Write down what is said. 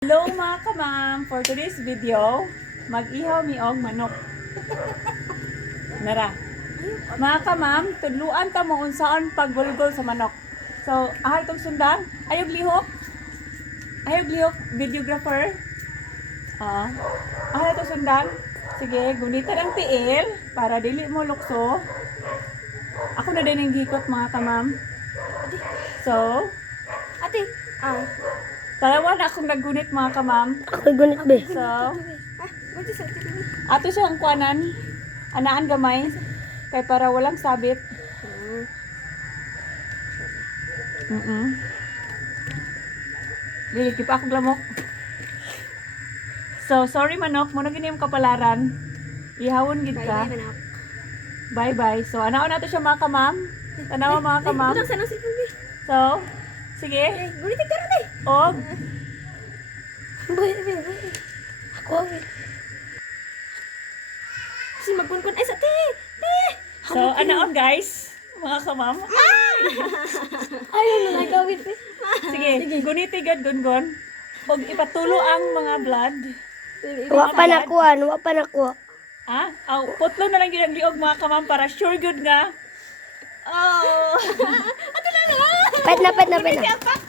Hello mga kamam! For today's video, mag-ihaw mi og manok. Nara. Mga kamam, tudluan ta mo unsaon pagbulgol sa manok. So, ahay tong sundan. Ayog lihok. Ayog lihok, videographer. Ahay tong sundan. Sige, gunitan ang tiil para dili mo lukso. Ako na din ang gikot mga kamam. So, Ate, dalawa na akong naggunit mga kamam. Ako'y gunit be. So, buti sa ate. ato siyang kuanan, anaan gamay, kay para walang sabit. Dili, kipa akong lamok. So, sorry manok, muna gini yung kapalaran. Ihawon gid ka. Bye-bye, manok. Bye-bye. So, anaon nato siya mga kamam. Tanawa mga kamam. Utang sana si Tubi. So, sige. Gulitin ka rin eh. Og, Boy. Ako. Si magkunkun. Ay, sa ate. so, anaon guys, mga kamam. Ayaw na nagawin be. Sige, guniti gad gungon. Og ipatulo ang mga blood. Wa pa nakuha, wa pa nakuha. Putlo na lang yun ang liog mga kamam para sure good nga. Oh! Pet na.